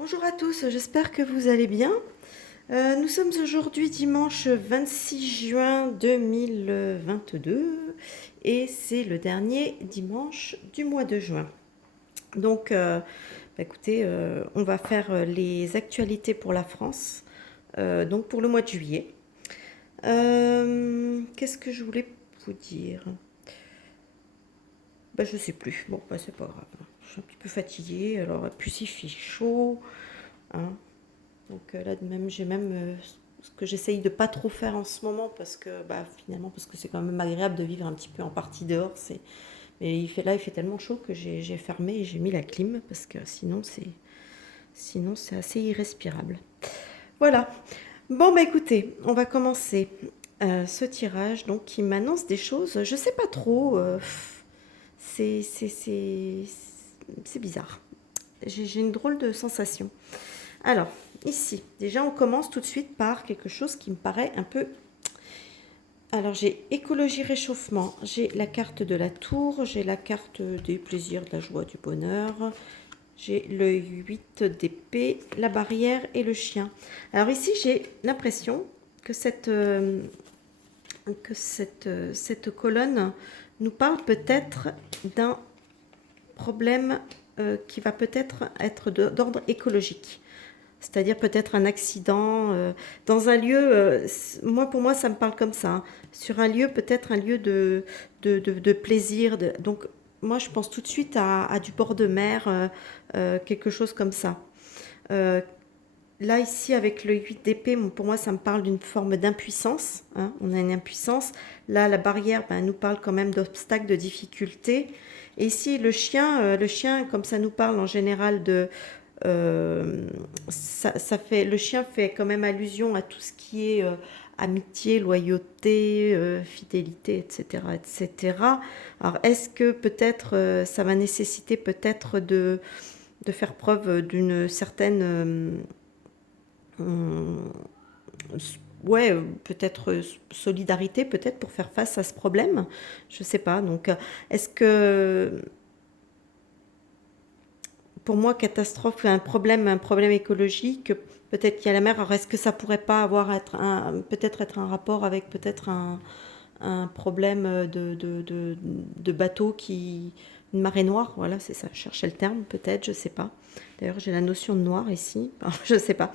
Bonjour à tous, j'espère que vous allez bien. Nous sommes aujourd'hui dimanche 26 juin 2022 et c'est le dernier dimanche du mois de juin. Donc, écoutez, on va faire les actualités pour la France, donc pour le mois de juillet. Qu'est-ce que je voulais vous dire? Je sais plus. Bon, c'est pas grave. Je suis un petit peu fatiguée, alors plus il fait chaud, hein. Donc là même j'ai même ce que j'essaye de pas trop faire en ce moment parce que finalement parce que c'est quand même agréable de vivre un petit peu en partie dehors. Mais il fait tellement chaud que j'ai fermé et j'ai mis la clim parce que sinon c'est assez irrespirable. Voilà. Bon écoutez, on va commencer ce tirage donc qui m'annonce des choses. Je sais pas trop. C'est c'est c'est c'est bizarre. J'ai une drôle de sensation. Alors, ici, déjà, on commence tout de suite par quelque chose qui me paraît un peu... Alors, j'ai écologie, réchauffement, j'ai la carte de la tour, j'ai la carte des plaisirs, de la joie, du bonheur, j'ai le 8 d'épée, la barrière et le chien. Alors ici, j'ai l'impression que cette colonne nous parle peut-être d'un problème qui va peut-être être d'ordre écologique. C'est-à-dire peut-être un accident dans un lieu, pour moi, ça me parle comme ça, hein. Sur un lieu, peut-être un lieu de plaisir. Donc, moi, je pense tout de suite à du bord de mer, quelque chose comme ça. Euh, Là, ici, avec le 8 d'épée, pour moi, ça me parle d'une forme d'impuissance, hein. On a une impuissance. Là, la barrière nous parle quand même d'obstacles, de difficultés. Et ici, le chien, comme ça nous parle en général le chien fait quand même allusion à tout ce qui est amitié, loyauté, fidélité, etc., etc. Alors, est-ce que peut-être ça va nécessiter peut-être de faire preuve d'une certaine ouais, peut-être solidarité, peut-être pour faire face à ce problème. Je sais pas. Donc, est-ce que pour moi, catastrophe, un problème écologique, peut-être qu'il y a la mer. Alors, est-ce que ça pourrait pas peut-être être un rapport avec peut-être un problème de bateau une marée noire, voilà, c'est ça, je cherchais le terme, peut-être, je sais pas. D'ailleurs, j'ai la notion de noir ici, je sais pas.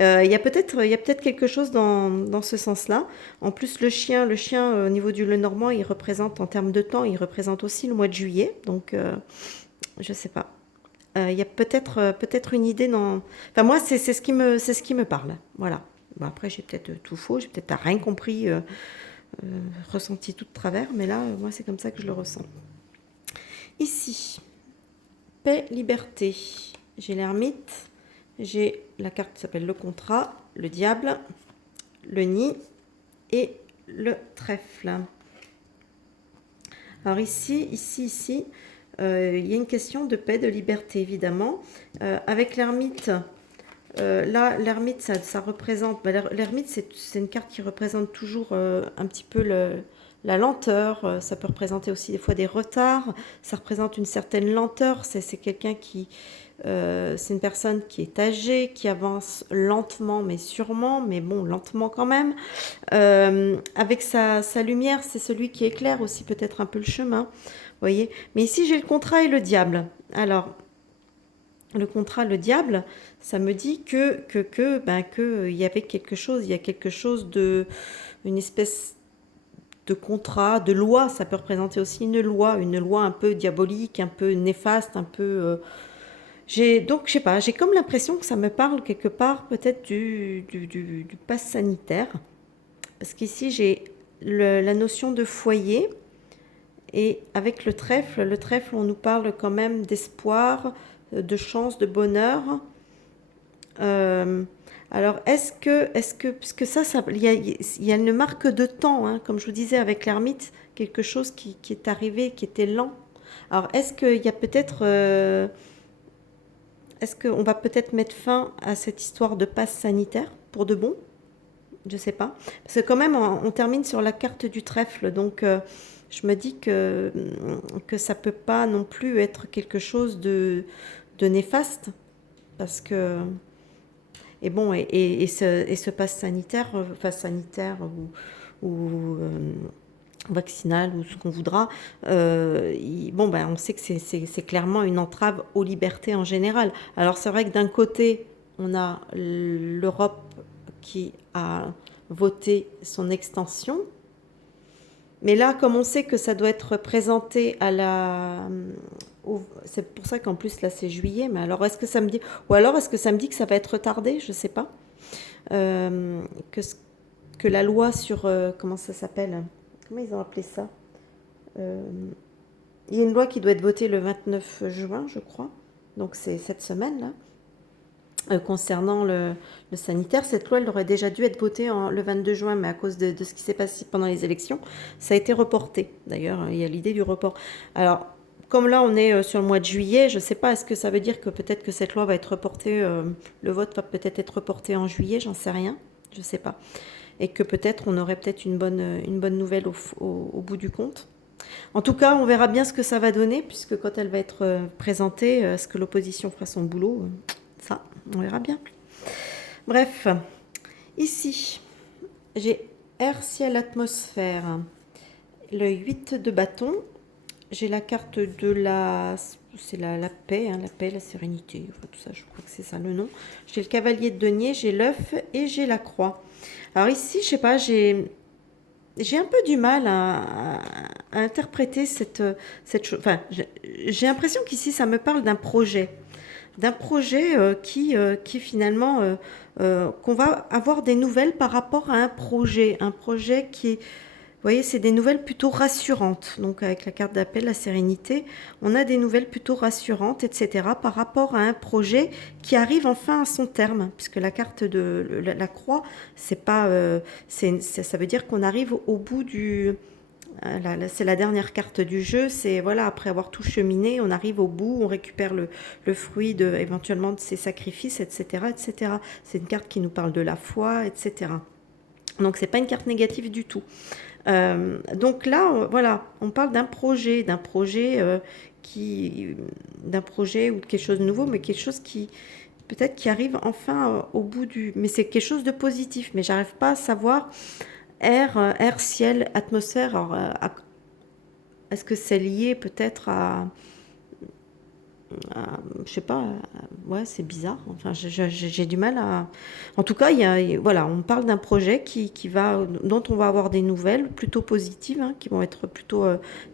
Il y a peut-être quelque chose dans ce sens-là. En plus, le chien au niveau du Lenormand, il représente en termes de temps, il représente aussi le mois de juillet, donc je sais pas. Il y a peut-être une idée dans. Enfin, moi, c'est ce qui me parle. Voilà. Bon, après, j'ai peut-être tout faux, j'ai peut-être rien compris, ressenti tout de travers, mais là, moi, c'est comme ça que je le ressens. Ici, paix, liberté. J'ai l'ermite, j'ai la carte qui s'appelle le contrat, le diable, le nid et le trèfle. Alors ici, il y a une question de paix, de liberté, évidemment. Avec l'ermite, là, l'ermite, ça représente... l'ermite, c'est une carte qui représente toujours un petit peu la lenteur. Ça peut représenter aussi des fois des retards. Ça représente une certaine lenteur. C'est quelqu'un qui... c'est une personne qui est âgée, qui avance lentement mais sûrement, mais bon, lentement quand même. Avec sa lumière, c'est celui qui éclaire aussi peut-être un peu le chemin. Vous voyez. Mais ici, j'ai le contrat et le diable. Alors, le contrat, le diable, ça me dit que il y avait quelque chose, il y a quelque chose une espèce de contrat, de loi. Ça peut représenter aussi une loi un peu diabolique, un peu néfaste, un peu. Donc, je sais pas, j'ai comme l'impression que ça me parle quelque part peut-être du pass sanitaire. Parce qu'ici, j'ai la notion de foyer. Et avec le trèfle, on nous parle quand même d'espoir, de chance, de bonheur. Euh, alors, puisque il y a une marque de temps, hein, comme je vous disais avec l'ermite, quelque chose qui est arrivé, qui était lent. Alors, est-ce qu'il y a peut-être, est-ce qu'on va peut-être mettre fin à cette histoire de passe sanitaire pour de bon? Je sais pas. Parce que quand même, on termine sur la carte du trèfle, donc je me dis que ça peut pas non plus être quelque chose de néfaste. parce que et bon et ce pass sanitaire, ou vaccinal ou ce qu'on voudra, bon ben on sait que c'est clairement une entrave aux libertés en général. Alors c'est vrai que d'un côté on a l'Europe qui a voté son extension. Mais là, comme on sait que ça doit être présenté à la... C'est pour ça qu'en plus, là, c'est juillet. Mais alors, est-ce que ça me dit... Ou alors, est-ce que ça me dit que ça va être retardé? Je ne sais pas. Euh, que, que la loi sur... comment ça s'appelle? Comment ils ont appelé ça? Euh, Il y a une loi qui doit être votée le 29 juin, je crois. Donc, c'est cette semaine-là. Concernant le sanitaire, cette loi elle aurait déjà dû être votée le 22 juin, mais à cause de ce qui s'est passé pendant les élections, ça a été reporté. D'ailleurs, il y a l'idée du report. Alors, comme là, on est sur le mois de juillet, je ne sais pas, est-ce que ça veut dire que peut-être que cette loi va être reportée, le vote va peut-être être reporté en juillet, j'en sais rien, je ne sais pas. Et que peut-être on aurait peut-être une bonne nouvelle au bout du compte. En tout cas, on verra bien ce que ça va donner, puisque quand elle va être présentée, est-ce que l'opposition fera son boulot? Ça, on verra bien. Bref, ici, j'ai air, ciel, atmosphère. Le 8 de bâton. J'ai la carte de c'est la paix, la paix, la sérénité. Enfin, tout ça, je crois que c'est ça le nom. J'ai le cavalier de denier, j'ai l'œuf et j'ai la croix. Alors ici, je sais pas, j'ai un peu du mal à interpréter cette chose. Enfin, j'ai l'impression qu'ici, ça me parle d'un projet qui finalement, qu'on va avoir des nouvelles par rapport à un projet qui, vous voyez, c'est des nouvelles plutôt rassurantes. Donc avec la carte d'appel, la sérénité, on a des nouvelles plutôt rassurantes, etc. par rapport à un projet qui arrive enfin à son terme, puisque la carte de la croix, c'est pas, ça veut dire qu'on arrive au bout du... C'est la dernière carte du jeu, c'est voilà, après avoir tout cheminé, on arrive au bout, on récupère le fruit éventuellement de ses sacrifices, etc., etc. C'est une carte qui nous parle de la foi, etc. Donc c'est pas une carte négative du tout. Donc là, voilà, on parle d'un projet d'un projet ou de quelque chose de nouveau, mais quelque chose qui peut-être qui arrive enfin au bout du... Mais c'est quelque chose de positif, mais j'arrive pas à savoir air, ciel, atmosphère. Alors, est-ce que c'est lié peut-être je sais pas, ouais, c'est bizarre. Enfin, j'ai du mal à. En tout cas, voilà, on parle d'un projet dont on va avoir des nouvelles plutôt positives, hein, qui vont être plutôt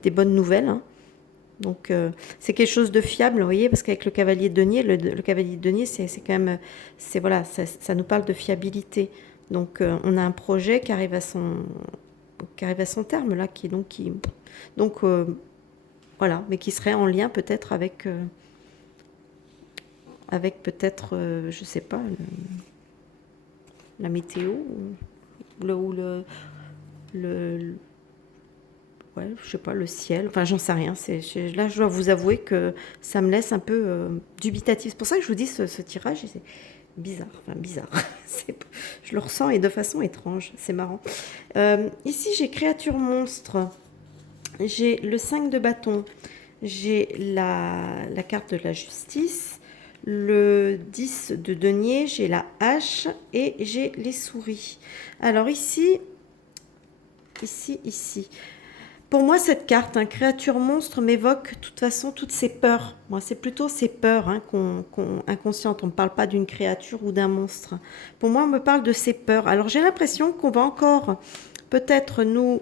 des bonnes nouvelles. Hein. Donc, c'est quelque chose de fiable, vous voyez, parce qu'avec le cavalier de denier, le cavalier de denier, c'est quand même, voilà, ça nous parle de fiabilité. Donc, on a un projet qui arrive à son terme là, donc voilà, mais qui serait en lien peut-être avec peut-être, je sais pas, la météo ouais, je sais pas, le ciel, enfin j'en sais rien. Là, je dois vous avouer que ça me laisse un peu dubitatif. C'est pour ça que je vous dis ce tirage, c'est bizarre, enfin bizarre. Je le ressens et de façon étrange, c'est marrant. Ici, j'ai créature monstre. J'ai le 5 de bâton. J'ai la carte de la justice. Le 10 de denier, j'ai la hache et j'ai les souris. Alors ici. Pour moi, cette carte, créature monstre, m'évoque de toute façon toutes ces peurs. Moi, c'est plutôt ces peurs inconscientes. On ne parle pas d'une créature ou d'un monstre. Pour moi, on me parle de ces peurs. Alors, j'ai l'impression qu'on va encore peut-être nous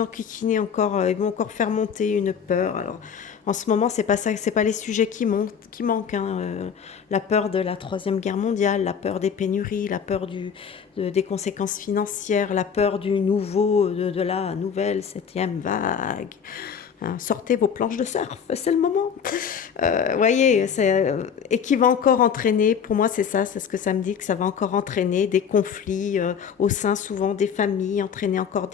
enquiquiner encore. Ils vont encore faire monter une peur. Alors, en ce moment, c'est pas ça, c'est pas les sujets qui manquent. La peur de la Troisième Guerre mondiale, la peur des pénuries, la peur des conséquences financières, la peur de la nouvelle septième vague. Hein, sortez vos planches de surf, c'est le moment. Voyez, et qui va encore entraîner, pour moi c'est ça, c'est ce que ça me dit, que ça va encore entraîner des conflits au sein souvent des familles, entraîner encore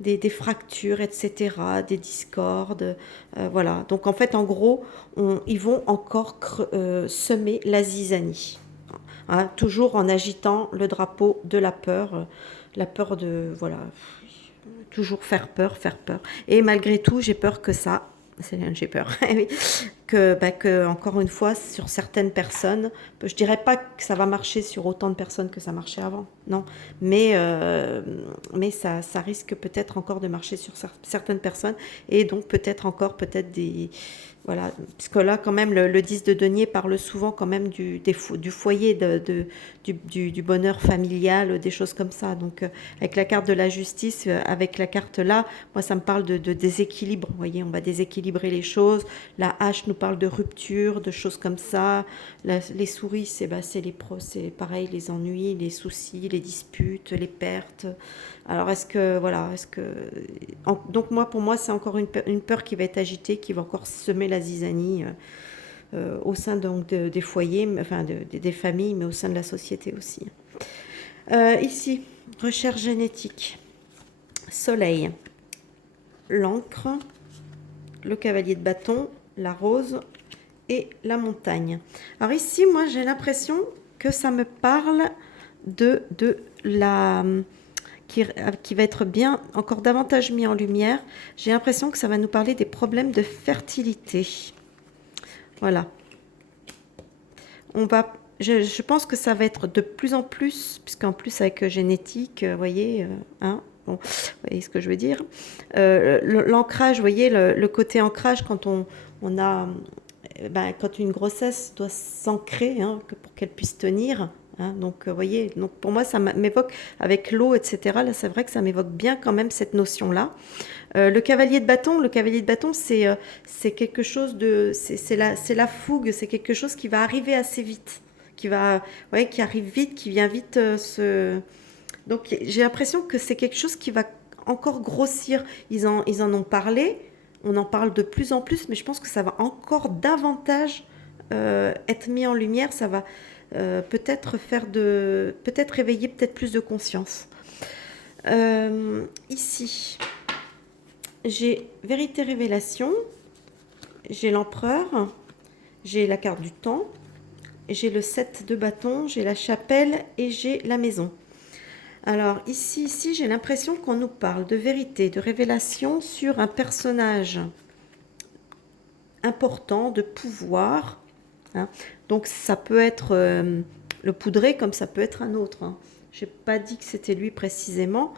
des fractures, etc., des discordes. Voilà. Donc en fait, en gros, ils vont encore semer la zizanie. Hein, toujours en agitant le drapeau de la peur de... Voilà. Toujours faire peur. Et malgré tout, j'ai peur que ça j'ai peur. Oui. Que, encore une fois, sur certaines personnes, je dirais pas que ça va marcher sur autant de personnes que ça marchait avant, non. Mais ça risque peut-être encore de marcher sur certaines personnes et donc peut-être encore, peut-être des. Voilà, puisque là, quand même, le 10 de denier parle souvent quand même du foyer, du bonheur familial, des choses comme ça. Donc, avec la carte de la justice, avec la carte là, moi, ça me parle de déséquilibre. Vous voyez, on va déséquilibrer les choses. La hache nous parle de rupture, de choses comme ça. Les souris, c'est pareil, les ennuis, les soucis, les disputes, les pertes. Alors, donc moi, pour moi, c'est encore une peur qui va être agitée, qui va encore semer la zizanie au sein donc des foyers, enfin des familles, mais au sein de la société aussi. Ici, recherche génétique, soleil, l'encre, le cavalier de bâton, la rose et la montagne. Alors ici, moi, j'ai l'impression que ça me parle de la... Qui va être bien, encore davantage mis en lumière. J'ai l'impression que ça va nous parler des problèmes de fertilité. Voilà. Je pense que ça va être de plus en plus, puisqu'en plus avec génétique, vous voyez, hein, bon, vous voyez ce que je veux dire. L'ancrage, vous voyez, le côté ancrage, quand on a, quand une grossesse doit s'ancrer, hein, pour qu'elle puisse tenir. Hein, donc, vous voyez, donc pour moi, ça m'évoque avec l'eau, etc. Là, c'est vrai que ça m'évoque bien quand même cette notion-là. Le cavalier de bâton, c'est quelque chose de, c'est la fougue, c'est quelque chose qui va arriver assez vite, qui arrive vite, qui vient vite Donc j'ai l'impression que c'est quelque chose qui va encore grossir. Ils en ont parlé, on en parle de plus en plus, mais je pense que ça va encore davantage être mis en lumière. Ça va peut-être réveiller peut-être plus de conscience. Ici. J'ai vérité révélation, j'ai l'empereur, j'ai la carte du temps, j'ai le 7 de bâton, j'ai la chapelle et j'ai la maison. Alors ici j'ai l'impression qu'on nous parle de vérité, de révélation sur un personnage important, de pouvoir. Hein. Donc ça peut être le poudré comme ça peut être un autre. Hein. Je n'ai pas dit que c'était lui précisément.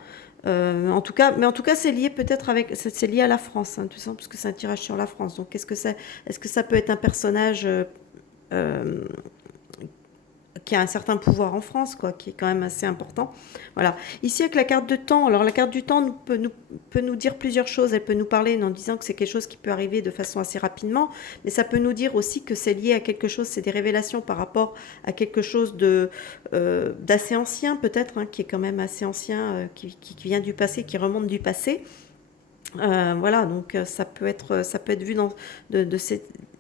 En tout cas, c'est lié peut-être c'est lié à la France, hein, tout ça, parce que c'est un tirage sur la France. Donc, est-ce que ça peut être un personnage qui a un certain pouvoir en France, quoi, qui est quand même assez important. Voilà. Ici, avec la carte de temps, alors la carte du temps peut nous dire plusieurs choses. Elle peut nous parler en disant que c'est quelque chose qui peut arriver de façon assez rapidement, mais ça peut nous dire aussi que c'est lié à quelque chose, c'est des révélations par rapport à quelque chose d'assez ancien, peut-être, hein, qui est quand même assez ancien, qui vient du passé, qui remonte du passé. Voilà, donc ça peut être vu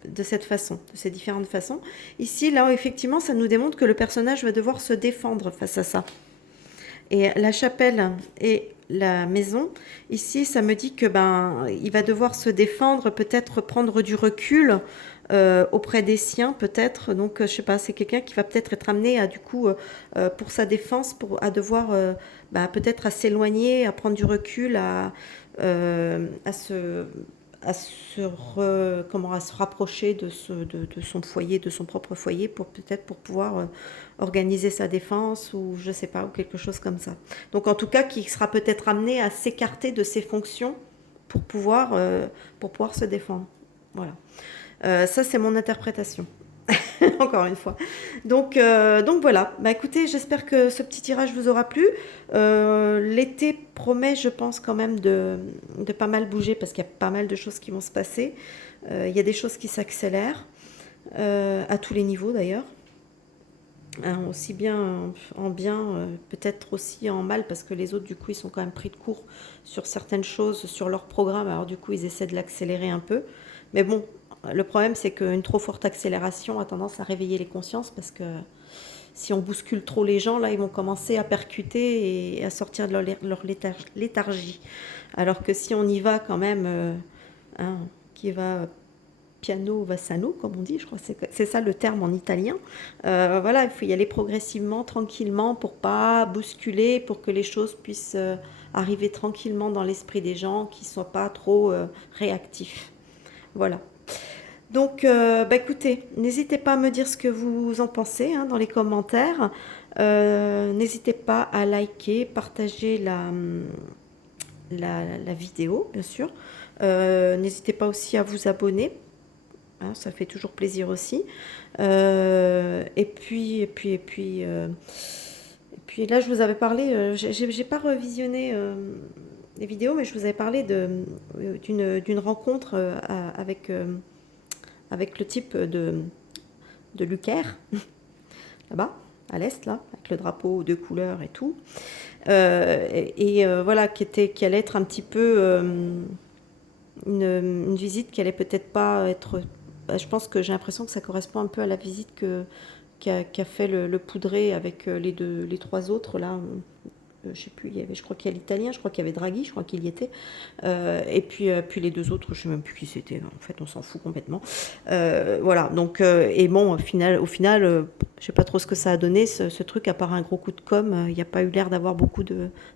de cette façon, de ces différentes façons. Ici, là, effectivement, ça nous démontre que le personnage va devoir se défendre face à ça. Et la chapelle et la maison, ici, ça me dit que il va devoir se défendre, peut-être prendre du recul auprès des siens, peut-être. Donc, je sais pas, c'est quelqu'un qui va peut-être être amené à, du coup, pour sa défense, à devoir peut-être à s'éloigner, à prendre du recul, à se rapprocher de son foyer, de son propre foyer, pour pouvoir organiser sa défense, ou je sais pas, ou quelque chose comme ça. Donc en tout cas, qui sera peut-être amené à s'écarter de ses fonctions pour pouvoir se défendre. Voilà. Ça, c'est mon interprétation. Encore une fois. Donc voilà. Écoutez, j'espère que ce petit tirage vous aura plu. L'été promet, je pense, quand même de pas mal bouger, parce qu'il y a pas mal de choses qui vont se passer. Il y a des choses qui s'accélèrent, à tous les niveaux d'ailleurs. Aussi bien en bien, peut-être aussi en mal, parce que les autres, du coup, ils sont quand même pris de court sur certaines choses, sur leur programme. Alors du coup, ils essaient de l'accélérer un peu. Mais bon, le problème, c'est qu'une trop forte accélération a tendance à réveiller les consciences, parce que si on bouscule trop les gens, là, ils vont commencer à percuter et à sortir de leur léthargie. Alors que si on y va quand même, qui va piano va sano, comme on dit, je crois que c'est ça le terme en italien. Voilà, il faut y aller progressivement, tranquillement, pour pas bousculer, pour que les choses puissent arriver tranquillement dans l'esprit des gens, qui ne soient pas trop réactifs. Voilà. Donc, écoutez, n'hésitez pas à me dire ce que vous en pensez hein, dans les commentaires. N'hésitez pas à liker, partager la vidéo, bien sûr. N'hésitez pas aussi à vous abonner. Hein, ça fait toujours plaisir aussi. Et puis là, je vous avais parlé, j'ai pas revisionné les vidéos, mais je vous avais parlé d'une rencontre avec le type de Lucaire, là-bas, à l'est, là, avec le drapeau de couleurs et tout. Voilà, qui allait être un petit peu une visite qui allait peut-être pas être... Je pense que j'ai l'impression que ça correspond un peu à la visite qu'a fait le Poudré avec les trois autres, là. Je sais plus, je crois qu'il y a l'Italien, je crois qu'il y avait Draghi, je crois qu'il y était. Puis les deux autres, je sais même plus qui c'était. En fait, on s'en fout complètement. Voilà. Donc, et bon, au final, je sais pas trop ce que ça a donné, ce truc, à part un gros coup de com'. Il n'y a pas eu l'air d'avoir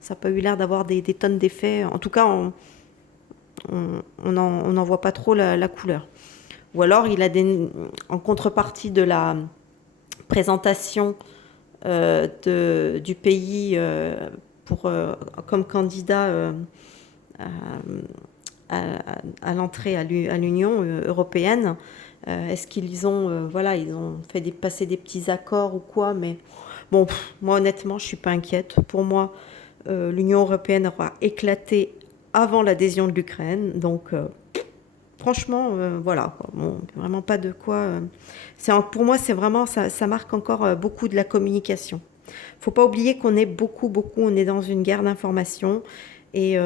ça n'a pas eu l'air d'avoir des tonnes d'effets. En tout cas, on n'en voit pas trop la couleur. Ou alors, il a en contrepartie de la présentation du pays comme candidat à l'entrée à l'Union européenne. Est-ce qu'ils ont, ils ont fait passer des petits accords ou quoi? Mais bon, moi honnêtement, je suis pas inquiète. Pour moi, l'Union européenne aura éclaté avant l'adhésion de l'Ukraine, donc franchement, voilà, quoi. Bon, vraiment pas de quoi. Pour moi, c'est vraiment ça marque encore beaucoup de la communication. Faut pas oublier qu'on est on est dans une guerre d'information et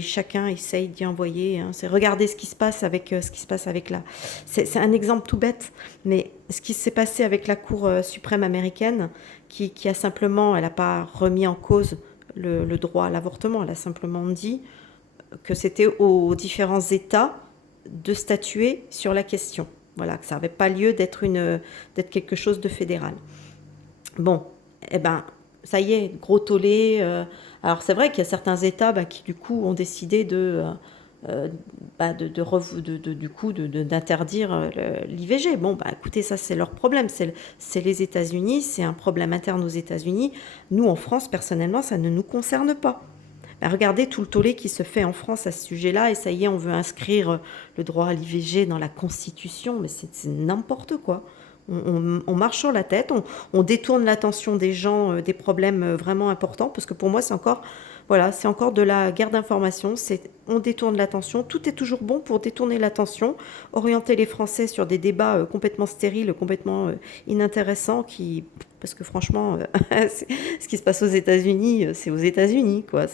chacun essaye d'y envoyer. Hein. Regardez ce qui se passe avec la. C'est un exemple tout bête, mais ce qui s'est passé avec la Cour suprême américaine, qui a simplement, elle n'a pas remis en cause le droit à l'avortement, elle a simplement dit que c'était aux différents États de statuer sur la question. Voilà, que ça n'avait pas lieu d'être quelque chose de fédéral. Bon, ça y est, gros tollé. Alors c'est vrai qu'il y a certains États qui du coup ont décidé d'interdire l'IVG. Bon, écoutez, ça c'est leur problème, c'est les États-Unis, c'est un problème interne aux États-Unis. Nous en France, personnellement, ça ne nous concerne pas. Regardez tout le tollé qui se fait en France à ce sujet-là, et ça y est, on veut inscrire le droit à l'IVG dans la Constitution, mais c'est n'importe quoi. On marche sur la tête, on détourne l'attention des gens des problèmes vraiment importants, parce que pour moi, c'est encore de la guerre d'information. On détourne l'attention, tout est toujours bon pour détourner l'attention, orienter les Français sur des débats complètement stériles, complètement inintéressants, parce que franchement, ce qui se passe aux États-Unis, c'est aux États-Unis, quoi.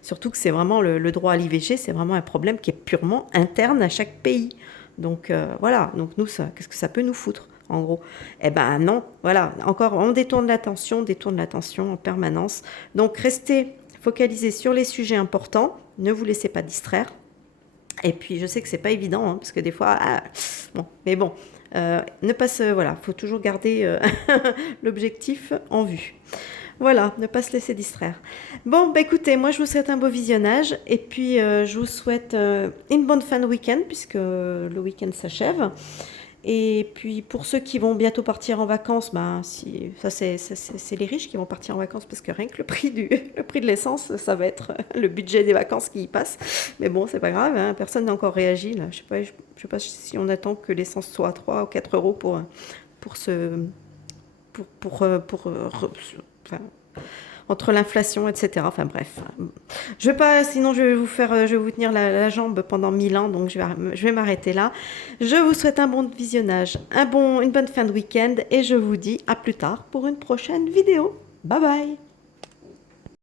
Surtout que c'est vraiment le droit à l'IVG, c'est vraiment un problème qui est purement interne à chaque pays. Donc voilà, donc nous, qu'est-ce que ça peut nous foutre, en gros? Non, voilà, encore, on détourne l'attention en permanence. Donc restez focalisés sur les sujets importants, ne vous laissez pas distraire. Et puis je sais que c'est pas évident, hein, parce que des fois, faut toujours garder l'objectif en vue. Voilà, ne pas se laisser distraire. Bon, écoutez, moi je vous souhaite un beau visionnage, et puis je vous souhaite une bonne fin de week-end, puisque le week-end s'achève. Et puis pour ceux qui vont bientôt partir en vacances, c'est les riches qui vont partir en vacances, parce que rien que le prix de l'essence, ça va être le budget des vacances qui y passe. Mais bon, c'est pas grave, hein, personne n'a encore réagi là. Je sais pas si on attend que l'essence soit à 3 ou 4 euros entre l'inflation, etc. Enfin bref, sinon je vais vous tenir la jambe pendant 1000 ans, donc je vais m'arrêter là. Je vous souhaite un bon visionnage, une bonne fin de week-end, et je vous dis à plus tard pour une prochaine vidéo. Bye bye.